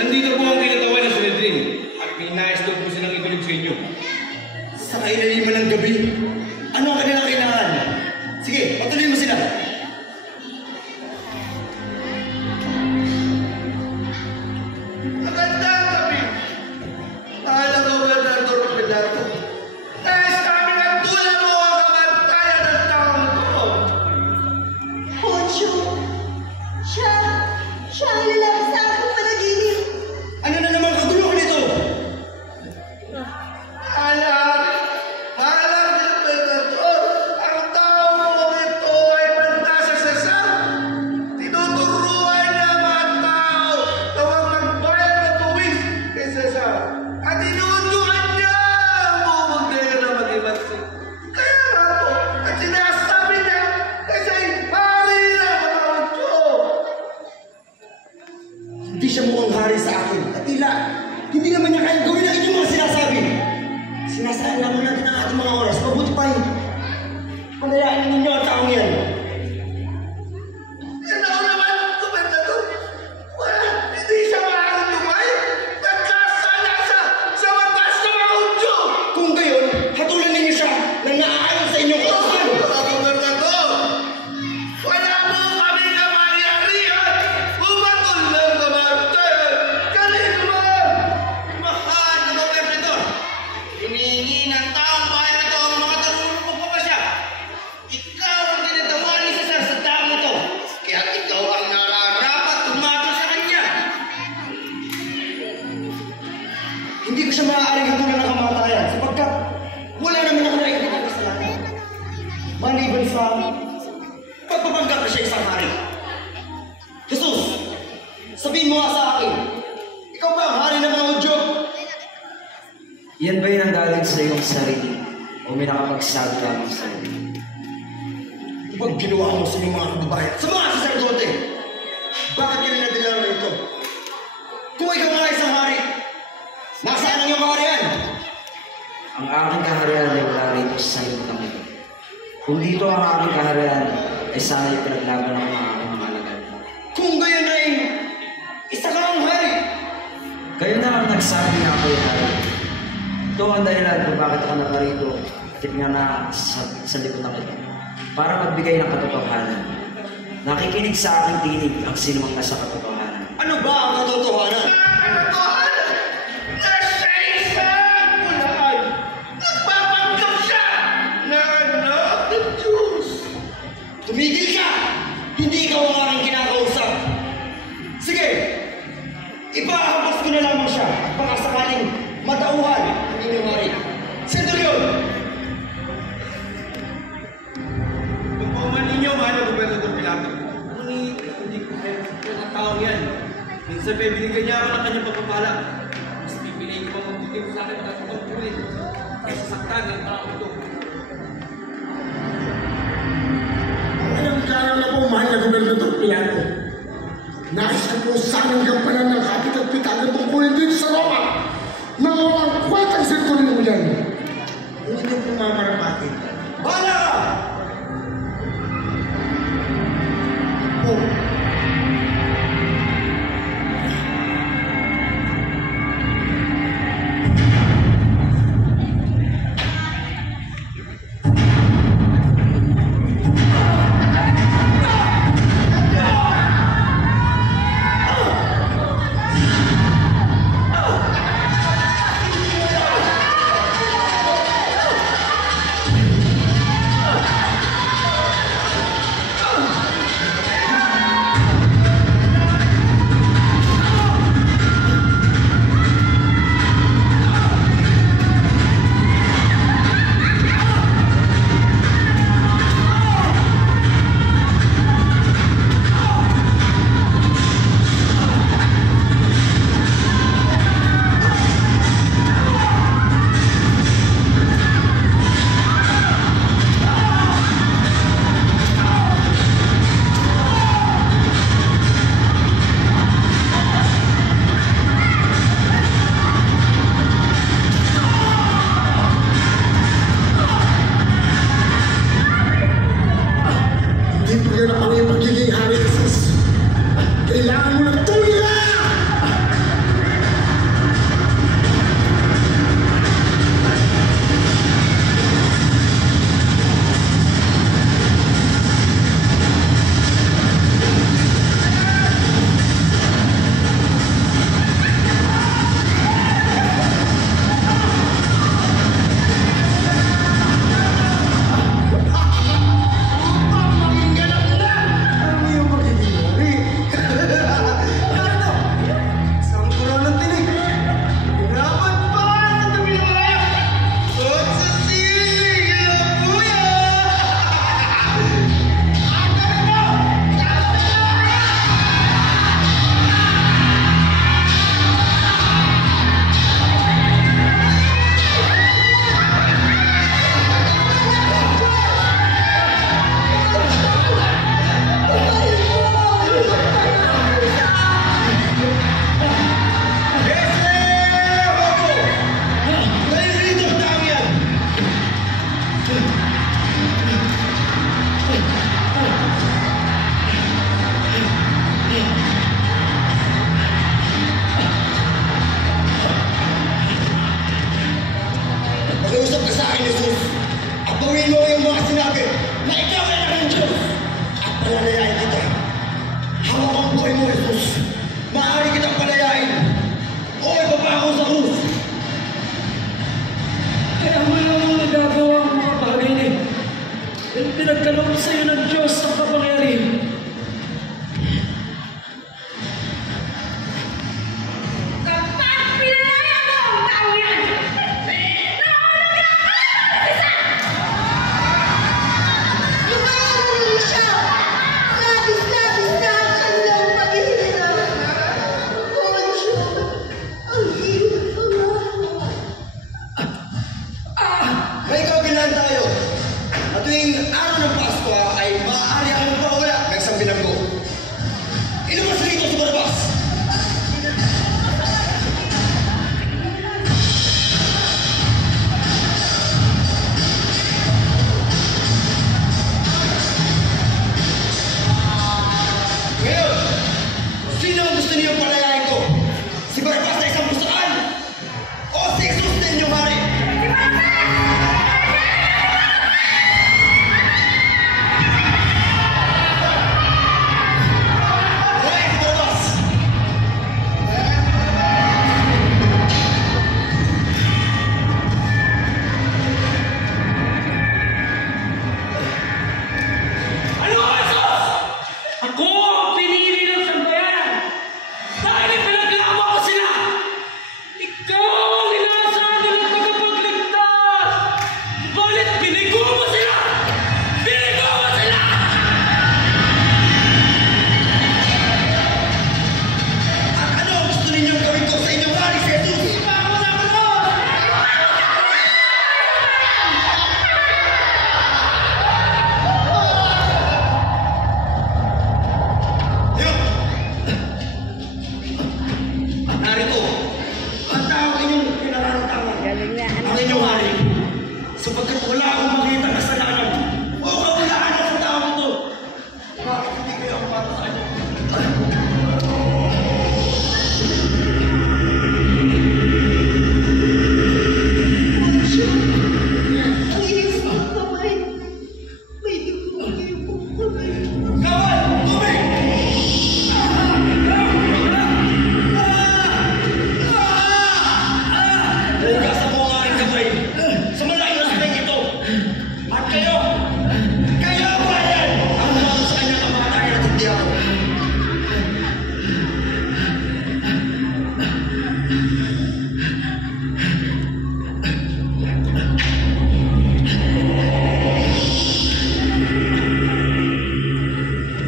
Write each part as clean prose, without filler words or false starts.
Nandito po ang kinatawan ng Sinedrin at may nais daw po silang ibilog sa inyo. Sa kailaliman ng gabi, ano ang kanilang kailangan? Sige, patuloy mo sila. Magandang gabi. Mahal ang Gobernador Pilato. Nais kami ng tulad mo ang kamatayan ng taong ito. Poncho, siya ang lalaki sa aking panaginip. Ano na naman kaguluhan nito? Alam ni Gobernador, ang taong mo ito ay pantasa sa Cesar. Tinuturuan niya mga tao na huwag magbayad ng buwis kay Cesar. At inuutuan niya ang bumugdera na mag-ibansin. Kaya nga po, at sinasabi niya kasi hari na mga utyo. Hindi siya mukhang hari sa akin. At tila, hindi naman niya kayang gawin ang inyong mga sinasabi. Sinasayang lang natin ang ating mga oras. Mabuti pa yun. Palayaan ninyo ang taong yan. Yan ako naman, Gobernador. Wala, hindi siya maaaring lumayo. Nagkasala sa mataas na mga utyo. Kung gayon, hatulan ninyo siya na naaayon sa inyong kautusan. Gobernador, wala mo kami na mangyarihan. Umatol ng kamatayan. Galing naman. Mahal na Gobernador! Hinihingi ng taong bayan ito ang mga tarunong pa siya. Ikaw ang tinatamaan ni Cesar sa taong ito. Kaya ikaw ang nararapat tumatol sa kanya. Hindi ko siya maaaring hatulan ng kamatayan sapagkat wala naman ako nakikita ng kasalanan. Maliban sa pagpapanggap na siya isang hari. Jesus, sabihin mo nga sa akin, ikaw ba ang hari ng mga Hudyo? Yan ba yung nanggaling sa iyong sarili o may nakapagsabi lamang sa iyo? Huwag ginawa mo sa inyong mga kababayan, sa mga saserdote! Bakit ka rin nadala na ito? Kung ikaw nga isang hari, nasaan ang iyong kaharian? Ang aking kaharian ay wala rito sa iyo kami. Kung dito ang aking kaharian, ay sana ipinaglaban ako ng aking mga alagad. Kung gayon ay isa ka ang hari! Kayo na ang nagsabi na ako'y hari. Ito ang dahilan kung bakit ako naparito at nga na sa liputan ito. Para magbigay ng katotohanan. Nakikinig sa aking tinig ang sinumang nasa katotohanan. Ano ba ang katotohanan? Nasa isang ulaan. Nagpapanggap siya na anak ng Diyos. Tumigil ka! Hindi ikaw ang aking kinakausap. Sige, ipahampas ko na lamang siya at baka sakaling matauhan ang inyong hari. Centurion! Pagpaman ninyo, mahal na Gobernador Pilato. Hindi ko kaya ng taong yan. Minsan pa binigyan niya ako ng kanyang pagpapala. Mas pipiliin ko mabuti ko sa akin magkakapagpulit kaysa saktan ng taong ito. Alam klaro na po, mahal na Gobernador Pilato. Nais na po sa aming gampanan ng kapitag-pitagan tungkulin dito sa Roma nang walang kwentang senturin mo yan. Hindi ko pumamarapatin. Bala ka! Oh. pinagkaloob sa iyo ng Diyos ang kapangyarihan. Kapag pinalaya mo ang tao yan, lumayan mo siya! Labis-labis na ang kanilang paghihirap. Bawal siya ang iyong pangako. May kabilan tayo. At tuwing araw ng Pasko ay maaari akong mawala ng isang binanggo. Ilabas rito si Barabas! Ngayon, sino ang gusto niyong palayain ko? Si Barabas na isang pusakan? O si Jesus na inyong hari? Hoy, si Barabas! Ano, Jesus? Ako ang pinili ng sambayanan. Dahil ipinaglama ko sila. Ikaw ang inaasahan nilang tagapagligtas. Balit binigo mo sila. Binigo mo sila! At ano ang gusto ninyong gawin ko sa inyong hari, si Jesus? Ngayon, narito, ang tao inyong pinararantangan, ang inyong hari, sapagkat wala akong makita na kasalanan o kawalaan sa tao ito. Bakit hindi kayo ang para sa kanya? Ang iyong mga kamay, may dugo ang iyong kamay. Kawal! Tubig! Hugasan mo ang aking kamay sa malaking asbeng ito. At kayo bayan, ang umano sa kanyang kamatayan at hindi ako.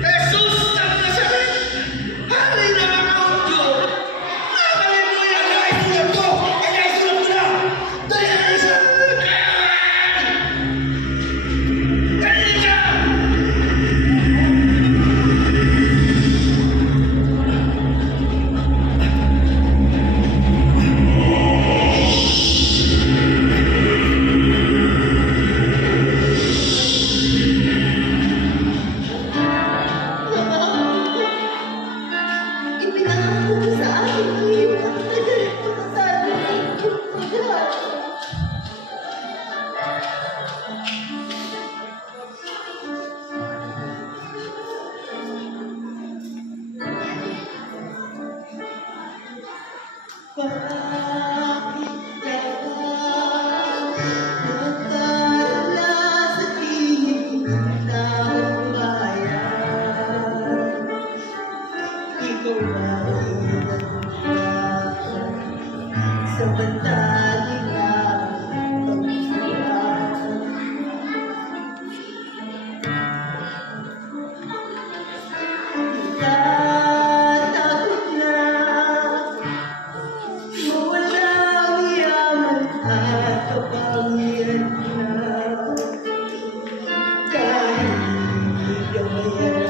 Jesus ng Nazaret! Hari ng mga Hudyo! Nakalin mo yan! Ang naisulat ko! Ang naisulat ko na! Dali na isa! Dali ka! Ipinangako mo sa akin ang iyong matagaling pagkasalo sa iyong paghahanap. Bakit natala sa tingin ng taong bayan? Ikaw na sa bantali na pagsulat. Tatakot na mawala ang yaman at kapangyarihan na kahit gamayan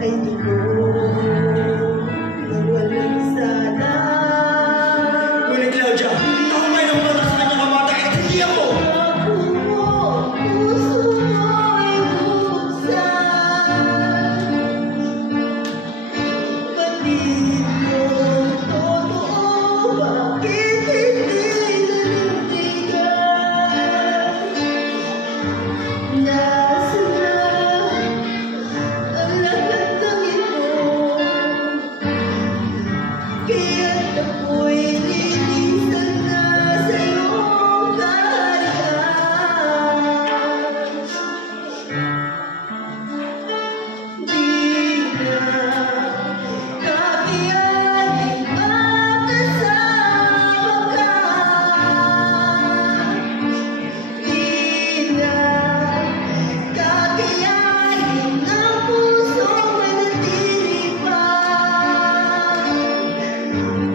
ay dugo na walang sana. Ngunit Claudia,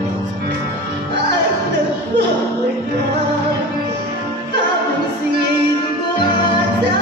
At nagpapagal ang singko sa